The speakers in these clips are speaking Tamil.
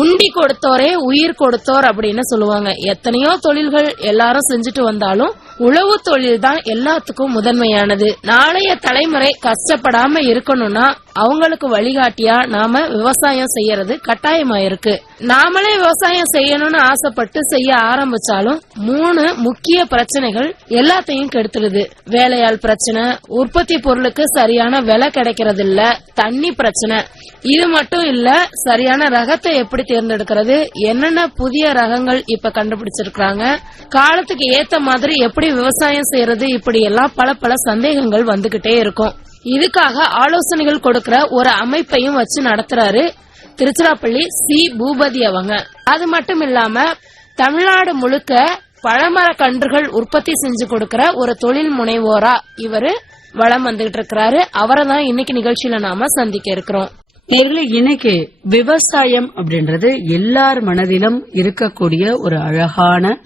உண்டி கொடுத்தோரே உயிர் கொடுத்தோர் அப்படின்னு சொல்லுவாங்க. எத்தனையோ தொழில்கள் எல்லாரும் செஞ்சுட்டு வந்தாலும் உழவு தொழில் தான் எல்லாத்துக்கும் முதன்மையானது. நாளைய தலைமுறை கஷ்டப்படாம இருக்கணும்னா அவங்களுக்கு வழிகாட்டியா நாம விவசாயம் செய்யறது கட்டாயமா இருக்கு நாமளே விவசாயம் செய்யணும்னு ஆசைப்பட்டு செய்ய ஆரம்பிச்சாலும் மூணு முக்கிய பிரச்சனைகள் எல்லாத்தையும் கெடுத்துடுது. வேலையாள் பிரச்சனை உற்பத்தி பொருளுக்கு சரியான விலை கிடைக்கிறது இல்ல தண்ணி பிரச்சனை. இது மட்டும் இல்ல சரியான ரகத்தை எப்படி தேர்ந்தெடுக்கிறது என்னென்ன புதிய ரகங்கள் இப்ப கண்டுபிடிச்சிருக்காங்க காலத்துக்கு ஏத்த மாதிரி எப்படி விவசாயம் செய்யறது இப்படி எல்லாம் பல பல சந்தேகங்கள் வந்துகிட்டே இருக்கும். இதுக்காக ஆலோசனைகள் கொடுக்கிற ஒரு அமைப்பையும் வச்சு நடத்துறாரு திருச்சிராப்பள்ளி சி. பூபதி அவங்க. அது மட்டும் இல்லாம தமிழ்நாடு முழுக்க பழமர கன்றுகள் உற்பத்தி செஞ்சு கொடுக்கிற ஒரு தொழில் முனைவோரா இவரு வளம் வந்துகிட்டு இருக்கிறாரு. அவரை தான் இன்னைக்கு நிகழ்ச்சியில நாம சந்திக்க இருக்கிறோம். நேர்களே இன்னைக்கு விவசாயம் அப்படின்றது எல்லார் மனதிலும் இருக்கக்கூடிய ஒரு அழகான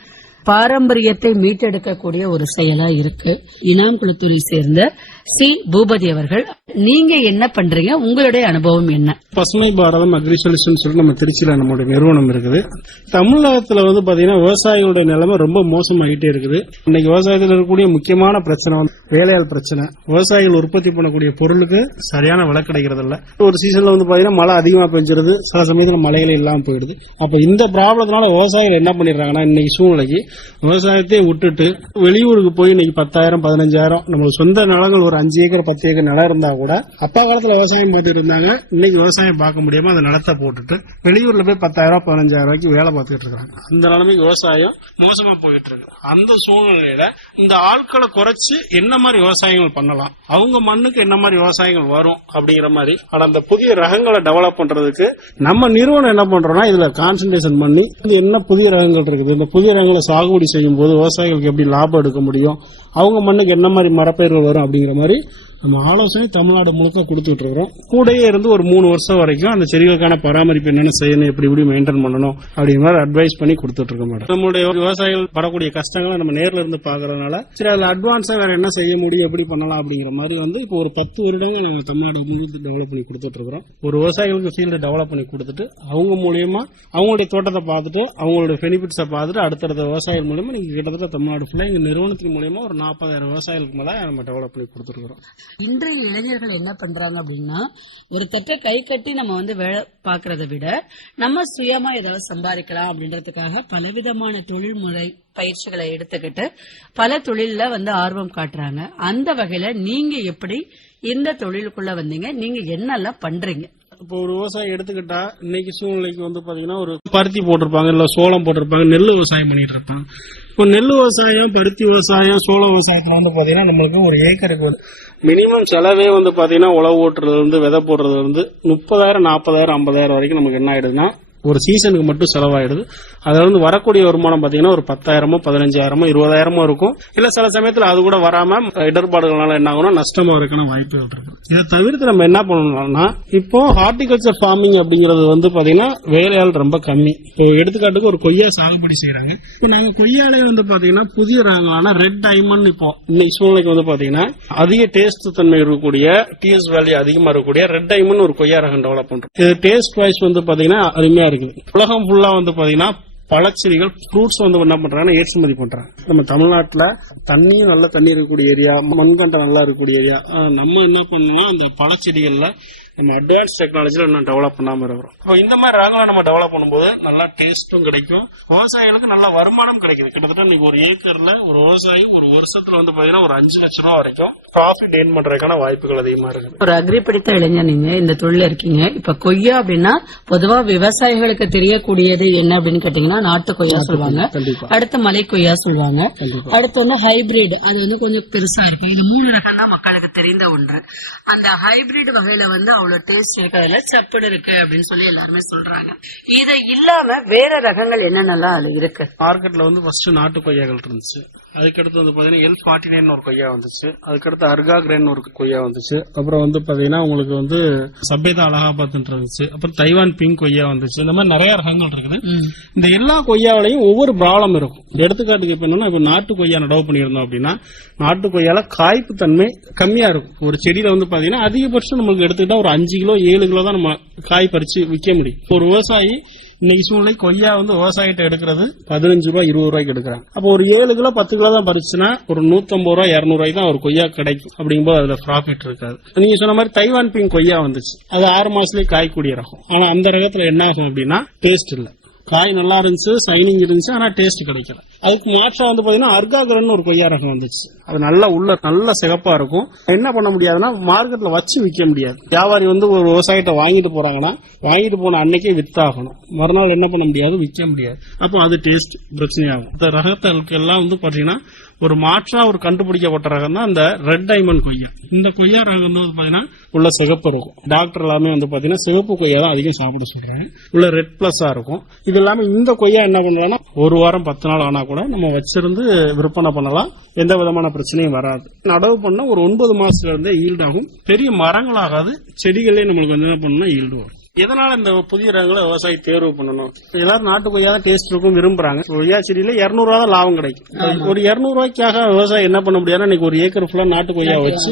பாரம்பரியத்தை மீட்டெடுக்கக்கூடிய ஒரு செயலா இருக்கு. இனாம் குளத்தூரை சேர்ந்த சி பூபதி அவர்கள் நீங்க என்ன பண்றீங்க? உங்களுடைய அனுபவம் என்ன? பசுமை பாரதம் அக்ரி சொல்யூஷன் சொல்லிட்டு நம்ம திருச்சியில நம்மளுடைய நிறுவனம் இருக்குது. தமிழகத்துல வந்து பாத்தீங்கன்னா விவசாயிகளுடைய நிலைமை ரொம்ப மோசமாகிட்டே இருக்குது. இன்னைக்கு விவசாயத்தில் இருக்கக்கூடிய முக்கியமான பிரச்சனை வந்து வேலையாள் பிரச்சனை. விவசாயிகள் உற்பத்தி பண்ணக்கூடிய பொருளுக்கு சரியான விலை கிடைக்கிறது இல்ல ஒரு சீசன்ல வந்து பாத்தீங்கன்னா மழை அதிகமா பெஞ்சிருது. சில சமயத்துல மழைகள் இல்லாம போயிடுது. அப்ப இந்த ப்ராப்ளத்தினால விவசாயிகள் என்ன பண்ணிடுறாங்கன்னா இன்னைக்கு சூழ்நிலைக்கு விவசாயத்தை விட்டுட்டு வெளியூருக்கு போய் இன்னைக்கு பத்தாயிரம் பதினஞ்சாயிரம் நம்ம சொந்த நிலங்கள் ஒரு அஞ்சு ஏக்கர் பத்து ஏக்கர் நிலம் இருந்தா கூட அப்பா காலத்துல விவசாயம் பார்த்துட்டு இருந்தாங்க. இன்னைக்கு விவசாயம் பார்க்க முடியாம அந்த நிலத்தை போட்டுட்டு வெளியூர்ல போய் பத்தாயிரம் பதினஞ்சாயிரம் ரூபாய்க்கு வேலை பார்த்துட்டு இருக்காங்க அந்த நிலைமைக்கு விவசாயம் மோசமா போயிட்டு இருக்கு. அந்த சூழ்நிலையில இந்த ஆட்களை குறைச்சு என்ன மாதிரி விவசாயங்கள் பண்ணலாம்? அவங்க மண்ணுக்கு என்ன மாதிரி விவசாயங்கள் வரும் அப்படிங்கிற மாதிரி ஆனா அந்த புதிய ரகங்களை டெவலப் பண்றதுக்கு நம்ம நிறுவனம் என்ன பண்றோம்னா இதுல கான்சென்ட்ரேஷன் பண்ணி இது என்ன புதிய ரகங்கள் இருக்குது? இந்த புதிய ரகங்களை சாகுபடி செய்யும் போது விவசாயிகளுக்கு எப்படி லாபம் எடுக்க முடியும்? அவங்க மண்ணுக்கு என்ன மாதிரி மரப்பயிர்கள் வரும் அப்படிங்கிற மாதிரி நம்ம ஆலோசனை தமிழ்நாடு முழுக்க கொடுத்துட்டு இருக்கிறோம். கூடயே இருந்து ஒரு மூணு வருஷம் வரைக்கும் அந்த செடிகளுக்கான பராமரிப்பு என்னென்ன செய்யணும் எப்படி எப்படி மெயின்டைன் பண்ணணும் அப்படிங்கிற மாதிரி அட்வைஸ் பண்ணி கொடுத்துட்டு இருக்கோம் மேடம் நம்மளுடைய விவசாயிகள் படக்கூடிய கஷ்டங்களை நம்ம நேரில் இருந்து பாக்குறதுனால சரி அதுல அட்வான்ஸா வேற என்ன செய்ய முடியும் எப்படி பண்ணலாம் அப்படிங்கிற மாதிரி வந்து இப்போ ஒரு பத்து வருடங்கள் நாங்கள் தமிழ்நாடு முழுக்க டெவலப் பண்ணி கொடுத்துட்டு இருக்கிறோம். ஒரு விவசாயிகளுக்கு ஃபீல்டு டெவலப் பண்ணி கொடுத்துட்டு அவங்க மூலியமா அவங்களுடைய தோட்டத்தை பார்த்துட்டு அவங்களுடைய பெனிஃபிட்ஸை பார்த்துட்டு அடுத்தடுத்த விவசாயிகள் மூலியமா நீங்க கிட்டத்தட்ட தமிழ்நாடு ஃபுல்லாக எங்க நிறுவனத்தின் மூலியமா ஒரு நாற்பதாயிரம் விவசாயிகளுக்கு மேல நம்ம டெவலப் பண்ணி கொடுத்துருக்கோம் இன்றைய இளைஞர்கள் என்ன பண்றாங்க அப்படின்னா ஒரு தட்டை கை கட்டி நம்ம வந்து வேலை பார்க்கறத விட நம்ம சுயமா ஏதாவது சம்பாதிக்கலாம் அப்படின்றதுக்காக பலவிதமான தொழில்முறை பயிற்சிகளை எடுத்துக்கிட்டு பல தொழில்ல வந்து ஆர்வம் காட்டுறாங்க. அந்த வகையில நீங்க எப்படி இந்த தொழிலுக்குள்ள வந்தீங்க? நீங்க என்னெல்லாம் பண்றீங்க? இப்போ ஒரு விவசாயம் எடுத்துக்கிட்டா இன்னைக்கு சூழ்நிலைக்கு வந்து பாத்தீங்கன்னா ஒரு பருத்தி போட்டிருப்பாங்க இல்ல சோளம் போட்டிருப்பாங்க நெல் விவசாயம் பண்ணிட்டு இருப்பாங்க. இப்போ நெல் விவசாயம் பருத்தி விவசாயம் சோள விவசாயத்துல வந்து பாத்தீங்கன்னா நம்மளுக்கு ஒரு ஏக்கருக்கு வந்து மினிமம் செலவே வந்து பாத்தீங்கன்னா உழவு ஓட்டுறதுல இருந்து விதை போடுறதுல இருந்து முப்பதாயிரம் நாற்பதாயிரம் ஐம்பதாயிரம் வரைக்கும் நமக்கு என்ன ஆயிடுதுன்னா ஒரு சீசனுக்கு மட்டும் செலவாயிடுது. அதுல இருந்து வரக்கூடிய வருமானம் பாத்தீங்கன்னா ஒரு பத்தாயிரமோ பதினஞ்சாயிரமோ இருபதாயிரமோ இருக்கும். இல்ல சில சமயத்துல அது கூட வராம இடர்பாடுகளால என்ன ஆகும்னா நஷ்டமா இருக்கான வாய்ப்புகள் இருக்கு. இதை தவிர்த்து நம்ம என்ன பண்ணணும்னா இப்போ ஹார்டிகல்ச்சர் ஃபார்மிங் அப்படிங்கிறது வந்து பாத்தீங்கன்னா வேலையாள் ரொம்ப கம்மி. இப்போ எடுத்துக்காட்டுக்கு ஒரு கொய்யா சாகுபடி செய்யறாங்க இப்போ நாங்க கொய்யாலே வந்து பாத்தீங்கன்னா புதிய ரகங்களான ரெட் டைமண்ட் இப்போ இன்னைக்கு சூழ்நிலைக்கு வந்து பாத்தீங்கன்னா அதிக டேஸ்ட் தன்மை இருக்கக்கூடிய டிஎஸ் வேல்யூ அதிகமா இருக்கக்கூடிய ரெட் டைமண்ட் ஒரு கொய்யா ரகம் டெவலப் பண்றோம். இது டேஸ்ட் வைஸ் வந்து பாத்தீங்கன்னா அருமையா இருக்குது. உலகம் ஃபுல்லா வந்து பாத்தீங்கன்னா பழச்செடிகள் ஃப்ரூட்ஸ் வந்து என்ன பண்றாங்கன்னா ஏற்றுமதி பண்றாங்க. நம்ம தமிழ்நாட்டுல தண்ணியும் நல்ல தண்ணி இருக்கக்கூடிய ஏரியா மண்கண்டம் நல்லா இருக்கக்கூடிய ஏரியா நம்ம என்ன பண்ணோம்னா அந்த பழச்செடிகள்ல நம்ம அட்வான்ஸ் டெக்னாலஜில இன்னும் டெவலப் பண்ணாம இருக்கிறோம். இப்போ இந்த மாதிரி ரகங்களை நம்ம டெவலப் பண்ணும்போது நல்லா டேஸ்ட்டும் கிடைக்கும். விவசாயிகளுக்கு நல்ல வருமானம் கிடைக்குது. கிட்டத்தட்ட இன்னைக்கு ஒரு ஏக்கர்ல ஒரு விவசாயி ஒரு வருஷத்துல வந்து பாத்தீங்கன்னா ஒரு அஞ்சு லட்சம் ரூபா வரைக்கும் ப்ராஃபிட் ஏன் பண்றதுக்கான வாய்ப்புகள் அதிகமா இருக்குது ஒரு அக்ரி படித்த இளைஞர் நீங்க இந்த தொழில இருக்கீங்க. இப்ப கொய்யா அப்படின்னா பொதுவா விவசாயிகளுக்கு தெரியக்கூடியது என்ன அப்படின்னு கேட்டீங்கன்னா நாட்டு கொய்யா சொல்லுவாங்க. அடுத்து மலை கொய்யா சொல்லுவாங்க. அடுத்து வந்து ஹைபிரிட் அது வந்து கொஞ்சம் பெருசா இருக்கும். இது மூணு ரகம் தான் மக்களுக்கு தெரிந்த ஒன்று. அந்த ஹைபிரிட் வகையில வந்து அவ்வளவு டேஸ்ட் இருக்கிறதுல சப்புடு இருக்கு அப்படின்னு சொல்லி எல்லாருமே சொல்றாங்க. இதை இல்லாம வேற ரகங்கள் என்னென்னலாம் அதுல இருக்கு? மார்க்கெட்ல வந்து ஃபர்ஸ்ட் நாட்டு கொய்யாக்கள் இருந்துச்சு. அதுக்கடுத்து வந்து பாத்தீங்கன்னா எல் ஃபார்ட்டி நைன் ஒரு கொய்யா வந்துச்சு. அதுக்கடுத்து அர்கா கிரேன் ஒரு கொய்யா வந்துச்சு. அப்புறம் வந்து பாத்தீங்கன்னா உங்களுக்கு வந்து சபேதா அலகாபாத் இருந்துச்சு அப்புறம் தைவான் பிங்க் கொய்யா வந்துச்சு. இந்த மாதிரி நிறைய ரகங்கள் இருக்குது. இந்த எல்லா கொய்யாவிலையும் ஒவ்வொரு ப்ராப்ளம் இருக்கும். எடுத்துக்காட்டுக்கு இப்ப என்னன்னா இப்ப நாட்டு கொய்யா நடவு பண்ணியிருந்தோம் அப்படின்னா நாட்டு கொய்யால காய்ப்பு தன்மை கம்மியா இருக்கும். ஒரு செடியில வந்து பாத்தீங்கன்னா அதிகபட்சம் நம்மளுக்கு எடுத்துக்கிட்டா ஒரு அஞ்சு கிலோ ஏழு கிலோ தான் நம்ம காய் பறிச்சு விற்க முடியும். ஒரு விவசாயி இன்னைக்கு சூழ்நிலை கொய்யா வந்து விவசாயிட்ட எடுக்கிறது. பதினஞ்சு ரூபாய் இருபது ரூபாய்க்கு எடுக்கிறாங்க. அப்போ ஒரு ஏழு கிலோ பத்து கிலோ தான் பறிச்சுன்னா ஒரு நூத்தம்பது ரூபாய் இருநூறு ரூபாய் தான் ஒரு கொய்யா கிடைக்கும். அப்படிங்கும்போது அதுல ப்ராஃபிட் இருக்காது. நீங்க சொன்ன மாதிரி தைவான் பிங் கொய்யா வந்துச்சு. அது ஆறு மாசத்துலயே காய்க்கூடிய ரகம். ஆனா அந்த ரகத்துல என்ன ஆகும் அப்படின்னா டேஸ்ட் இல்லை. காய் நல்லா இருந்துச்சு சைனிங் இருந்துச்சு ஆனா டேஸ்ட் கிடைக்கல. அதுக்கு மாற்றா வந்து பாத்தீங்கன்னா அர்காகரன் ஒரு கொய்யா ரகம் வந்துச்சு. அது நல்லா உள்ள நல்ல சிகப்பா இருக்கும். என்ன பண்ண முடியாதுன்னா மார்க்கெட்ல வச்சு விற்க முடியாது. வியாபாரி வந்து ஒரு விவசாயத்தை வாங்கிட்டு போறாங்கன்னா வாங்கிட்டு போன அன்னைக்கே வித்தாகணும். மறுநாள் என்ன பண்ண முடியாது? விற்க முடியாது. அப்போ அது டேஸ்ட் பிரச்சனையாகும். இந்த ரகத்தலுக்கு எல்லாம் வந்து பாத்தீங்கன்னா ஒரு மாற்றா ஒரு கண்டுபிடிக்கப்பட்ட ரகம் தான் இந்த ரெட் டைமண்ட் கொய்யா. இந்த கொய்யா ரகம் வந்து பாத்தீங்கன்னா உள்ள சிகப்பு இருக்கும். டாக்டர் எல்லாமே வந்து பாத்தீங்கன்னா சிகப்பு கொய்யா தான் அதிகம் சாப்பிட சொல்றாங்க. உள்ள ரெட் பிளஸ்ஸா இருக்கும். இது இல்லாமல் இந்த கொய்யா என்ன பண்ணலாம்னா ஒரு வாரம் பத்து நாள் ஆனா கூட நம்ம வச்சிருந்து விற்பனை பண்ணலாம். எந்த விதமான பிரச்சனையும் வராது. நடவு பண்ண ஒரு ஒன்பது மாசத்துல இருந்தே ஈல்டு ஆகும். பெரிய மரங்களாகாது செடிகளே நம்மளுக்கு வந்து என்ன பண்ணணும் ஈல்டு வரும். எதனால இந்த புதிய ரகங்களை விவசாயி தேர்வு பண்ணணும்? எல்லாரும் நாட்டு கொய்யா தான் டேஸ்ட் இருக்கும் விரும்புறாங்க. கொய்யா செடியில இருநூறு ரூபா தான் லாபம் கிடைக்கும். ஒரு இருநூறு ரூபாய்க்காக விவசாயி என்ன பண்ண முடியாதுன்னா இன்னைக்கு ஒரு ஏக்கர் ஃபுல்லா நாட்டு கொய்யா வச்சு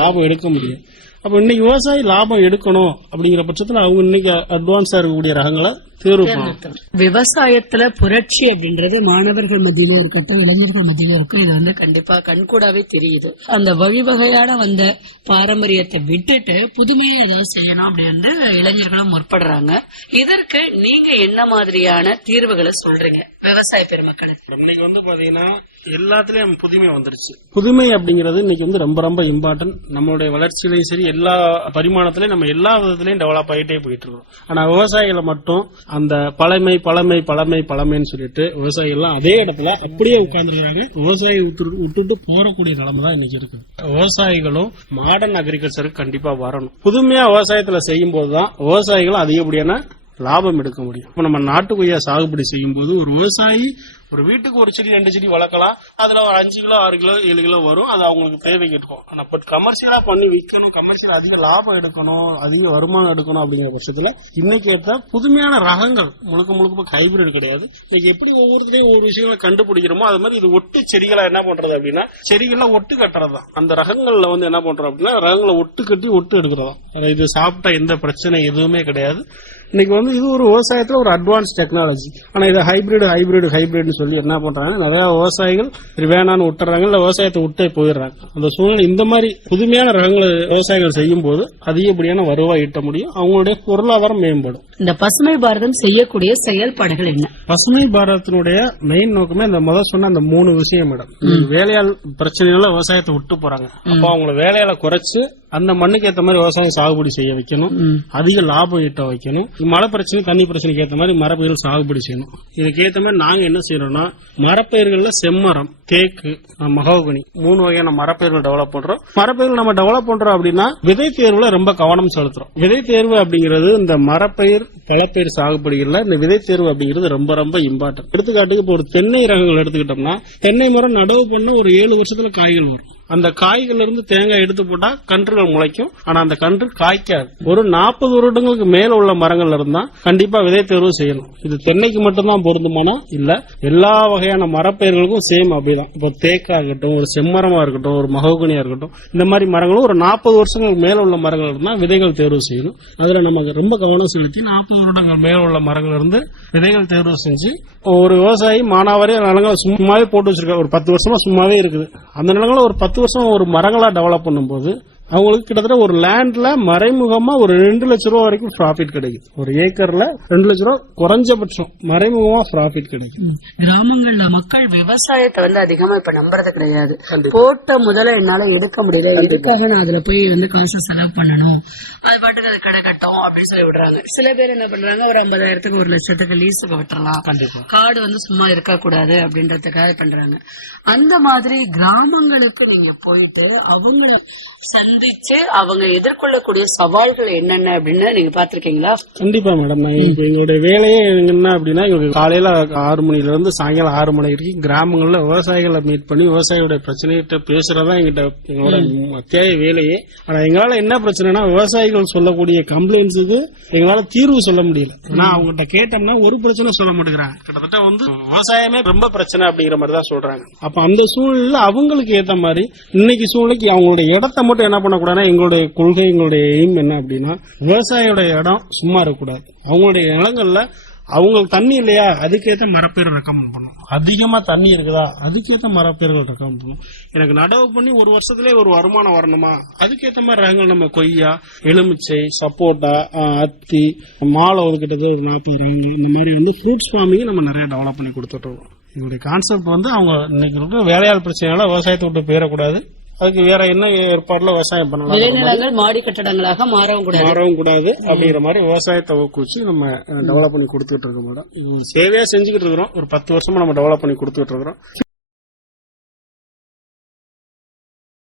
லாபம் எடுக்க முடியும். அப்ப இன்னைக்கு விவசாயி லாபம் எடுக்கணும் அப்படிங்கிற பட்சத்துல அவங்க இன்னைக்கு அட்வான்ஸா இருக்கக்கூடிய ரகங்களை தேர்வு பண்ணணும். விவசாயத்துல புரட்சி அப்படின்றது மாணவர்கள் மத்தியில இருக்கட்டும் இளைஞர்கள் மத்தியில இருக்கும் இது வந்து கண்டிப்பா கண்கூடாவே தெரியுது. அந்த வழிவகையான வந்த பாரம்பரியத்தை விட்டுட்டு புதுமையை ஏதாவது செய்யணும் அப்படின்னு இளைஞர்களும் முற்படுறாங்க. இதற்கு நீங்க என்ன மாதிரியான தீர்வுகளை சொல்றீங்க? விவசாய பெருமக்களுக்கு இன்னைக்கு வந்து பாத்தீங்கன்னா எல்லாத்துலயும் புதுமை வந்துருச்சு. புதுமை அப்படிங்கிறது இன்னைக்கு வந்து ரொம்ப ரொம்ப இம்பார்ட்டன்ட் நம்மளுடைய வளர்ச்சியிலையும் சரி எல்லா பரிமாணத்திலையும் நம்ம எல்லா விதத்திலையும் டெவலப் ஆகிட்டே போயிட்டு இருக்கோம் ஆனா விவசாயிகளை மட்டும் அந்த பழமை பழமை பழமை பழமைன்னு சொல்லிட்டு விவசாயிகள் எல்லாம் அதே இடத்துல அப்படியே உட்கார்ந்துருக்காங்க விவசாயி விட்டு- விட்டுட்டு போறக்கூடிய நிலைமை தான் இன்னைக்கு இருக்கு. விவசாயிகளும் மாடர்ன் அக்ரிகல்ச்சருக்கு கண்டிப்பா வரணும். புதுமையா விவசாயத்துல செய்யும் போதுதான் விவசாயிகளும் அதிகப்படியான லாபம் எடுக்க முடியும். இப்ப நம்ம நாட்டு கொய்யா சாகுபடி செய்யும் போது ஒரு விவசாயி ஒரு வீட்டுக்கு ஒரு செடி ரெண்டு செடி வளர்க்கலாம். அதுல ஒரு அஞ்சு கிலோ ஆறு கிலோ ஏழு கிலோ வரும். அது அவங்களுக்கு தேவைக்கு இருக்கும் ஆனா பட் கமர்ஷியலா பண்ணி விற்கணும் கமர்ஷியல் அதிக லாபம் எடுக்கணும் அதிக வருமானம் எடுக்கணும் அப்படிங்கிற பட்சத்துல இன்னைக்கு ஏற்ற புதுமையான ரகங்கள் முழுக்க முழுக்க ஹைபிரிட் கிடையாது. இன்னைக்கு எப்படி ஒவ்வொருத்தரையும் ஒரு விஷயங்களை கண்டுபிடிக்கிறோமோ அது மாதிரி இது ஒட்டு செடிகளை என்ன பண்றது அப்படின்னா செடிகள்லாம் ஒட்டு கட்டுறது தான் அந்த ரகங்கள்ல வந்து என்ன பண்றோம் அப்படின்னா ரகங்களை ஒட்டு கட்டி ஒட்டு எடுக்கிறதா இது சாப்பிட்டா எந்த பிரச்சனை எதுவுமே கிடையாது. இன்னைக்கு வந்து இது ஒரு விவசாயத்துல ஒரு அட்வான்ஸ் டெக்னாலஜி ஆனா இது ஹைபிரிட் ஹைபிரிட் ஹைபிரிட்னு சொல்லி என்ன பண்றாங்க நிறைய விவசாயிகள் இது வேணான்னு விட்டுறாங்க இல்ல விவசாயத்தை விட்டே போயிடுறாங்க. அந்த சூழ்நிலை இந்த மாதிரி புதுமையான ரகங்களை விவசாயிகள் செய்யும் போது அதிகப்படியான வருவாய் ஈட்ட முடியும். அவங்களுடைய பொருளாதாரம் மேம்படும். இந்த பசுமை பாரதம் செய்யக்கூடிய செயல்பாடுகள் என்ன? பசுமை பாரதத்தினுடைய மெயின் நோக்கமே இந்த முதல் சொன்ன அந்த மூணு விஷயம் மேடம். வேலையாள் பிரச்சனைனால விவசாயத்தை விட்டு போறாங்க. அப்போ அவங்கள வேலையால குறைச்சு அந்த மண்ணுக்கு ஏத்த மாதிரி விவசாயம் சாகுபடி செய்ய வைக்கணும். அதிக லாபம் ஈட்ட வைக்கணும். மழை பிரச்சனை தண்ணி பிரச்சனைக்கு ஏத்த மாதிரி மரப்பயிர்கள் சாகுபடி செய்யணும். இதுக்கு ஏத்த மாதிரி நாங்க என்ன செய்யறோம்னா மரப்பயிர்கள்ல செம்மரம் தேக்கு மகோகனி மூணு வகையான மரப்பயிர்கள் டெவலப் பண்றோம். மரப்பயிர்கள் நம்ம டெவலப் பண்றோம் அப்படின்னா விதை தேர்வுல ரொம்ப கவனம் செலுத்துறோம். விதை தேர்வு அப்படிங்கிறது இந்த மரப்பயிர் பழப்பயிர் சாகுபடிகள்ல இந்த விதை தேர்வு அப்படிங்கிறது ரொம்ப ரொம்ப இம்பார்ட்டன்ட் எடுத்துக்காட்டுக்கு இப்போ ஒரு தென்னை ரகங்கள் எடுத்துக்கிட்டோம்னா தென்னை மரம் நடவு பண்ண ஒரு ஏழு வருஷத்துல காய்கள் வரும். அந்த காய்கள் இருந்து தேங்காய் எடுத்து போட்டா கன்றுகள் முளைக்கும். ஆனா அந்த கன்று காய்க்காது. ஒரு நாற்பது வருடங்களுக்கு மேல உள்ள மரங்கள்ல இருந்தா கண்டிப்பா விதை தேர்வு செய்யணும். இது தென்னைக்கு மட்டும்தான் பொருந்துமானா? இல்ல. எல்லா வகையான மரப்பயிர்களுக்கும் சேம் அப்படிதான். இப்போ தேக்கா இருக்கட்டும் ஒரு செம்மரமா இருக்கட்டும் ஒரு மகோகனியா இருக்கட்டும் இந்த மாதிரி மரங்களும் ஒரு நாற்பது வருஷங்களுக்கு மேல உள்ள மரங்கள் இருந்தா விதைகள் தேர்வு செய்யணும். அதுல நமக்கு ரொம்ப கவனம் செலுத்தி நாற்பது வருடங்கள் மேல உள்ள மரங்கள் இருந்து விதைகள் தேர்வு செஞ்சு ஒரு விவசாயி மானாவாரி நிலங்களை சும்மாவே போட்டு வச்சிருக்காரு. ஒரு பத்து வருஷமா சும்மாவே இருக்குது. அந்த நிலங்களை ஒரு பத்து வருஷம் ஒரு மரங்களா டெவலப் பண்ணும்போது அவங்களுக்கு கிட்டத்தட்ட ஒரு லேண்ட்ல மறைமுகமா ஒரு ரெண்டு லட்ச ரூபா வரைக்கும் ப்ராஃபிட் கிடைக்குது. ஒரு ஏக்கர்ல ரெண்டு லட்ச ரூபா குறைஞ்சபட்சம் மறைமுகமா ப்ராஃபிட் கிடைக்கும் கிராமங்கள்ல மக்கள் விவசாயத்தை வந்து அதிகமா இப்ப நம்புறது கிடையாது. போட்ட முதல்ல என்னால எடுக்க முடியல. இதுக்காக நான் அதுல போய் வந்து காசு செலவு பண்ணணும்? அது பாட்டுக்கு அது கிடக்கட்டும் அப்படின்னு சொல்லி விடுறாங்க. சில பேர் என்ன பண்றாங்க ஒரு ஐம்பதாயிரத்துக்கு ஒரு லட்சத்துக்கு லீஸுக்கு விட்டுறலாம் காடு வந்து சும்மா இருக்க கூடாது அப்படின்றதுக்காக பண்றாங்க. அந்த மாதிரி கிராமங்களுக்கு நீங்க போயிட்டு அவங்கள சந்திச்சு அவங்க எதிர்கொள்ளக்கூடிய சவால்கள் என்னென்ன அப்படின்னு நீங்க பாத்திருக்கீங்களா கண்டிப்பா மேடம் நான் இப்ப எங்களுடைய வேலையே என்ன அப்படின்னா எங்களுக்கு காலையில ஆறு மணில இருந்து சாயங்காலம் ஆறு மணி வரைக்கும் கிராமங்கள்ல விவசாயிகளை மீட் பண்ணி விவசாயியோட பிரச்சனைகிட்ட பேசுறதா எங்கிட்ட எங்களோட அத்தியாய வேலையே. ஆனா எங்களால என்ன பிரச்சனைனா விவசாயிகள் சொல்லக்கூடிய கம்ப்ளைண்ட்ஸுக்கு எங்களால தீர்வு சொல்ல முடியல. ஆனா அவங்ககிட்ட கேட்டோம்னா ஒரு பிரச்சனை சொல்ல மாட்டேங்கிறாங்க. கிட்டத்தட்ட வந்து விவசாயமே ரொம்ப பிரச்சனை அப்படிங்கிற மாதிரி தான் சொல்றாங்க. அப்ப அந்த சூழ்நிலை அவங்களுக்கு ஏத்த மாதிரி இன்னைக்கு சூழ்நிலைக்கு அவங்களுடைய இடத்த மட்டும் என்ன பண்ணக்கூடாதுன்னா எங்களுடைய கொள்கை எங்களுடைய எய்ம் என்ன அப்படின்னா விவசாயியோட இடம் சும்மா இருக்கக்கூடாது. அவங்களுடைய நிலங்கள்ல அவங்களுக்கு தண்ணி இல்லையா? அதுக்கேற்ற மரப்பேர் ரெக்கமெண்ட் பண்ணும் அதிகமா தண்ணி இருக்குதா? அதுக்கேற்ற மரப்பேர்கள் ரெக்கமெண்ட் பண்ணும் எனக்கு நடவு பண்ணி ஒரு வருஷத்துலயே ஒரு வருமானம் வரணுமா? அதுக்கேற்ற மாதிரி ரகங்கள் நம்ம கொய்யா எலுமிச்சை சப்போட்டா அத்தி மாலை ஒதுக்கிட்டது ஒரு நாற்பது ரகங்கள். இந்த மாதிரி வந்து ஃப்ரூட்ஸ் ஃபார்மிங் நம்ம நிறைய டெவலப் பண்ணி கொடுத்துட்டு இருக்கோம். இதோடைய கான்செப்ட் வந்து அவங்க இன்னைக்கு இருக்கிற வேலையாள் பிரச்சனையால விவசாயத்தை விட்டு போயிடக்கூடாது. அதுக்கு வேற என்ன ஏற்பாடுல விவசாயம் பண்ணலாம் விளைநிலங்கள் மாடி கட்டடங்களாக மாறவும் கூடாது. மாறவும் கூடாது அப்படிங்கிற மாதிரி விவசாயத்தை ஊக்குவிச்சு நம்ம டெவலப் பண்ணி கொடுத்துட்டு இருக்கோம் மேடம் இது ஒரு சேவையா செஞ்சுக்கிட்டு இருக்கிறோம். ஒரு பத்து வருஷமா நம்ம டெவலப் பண்ணி கொடுத்துட்டு இருக்கிறோம்.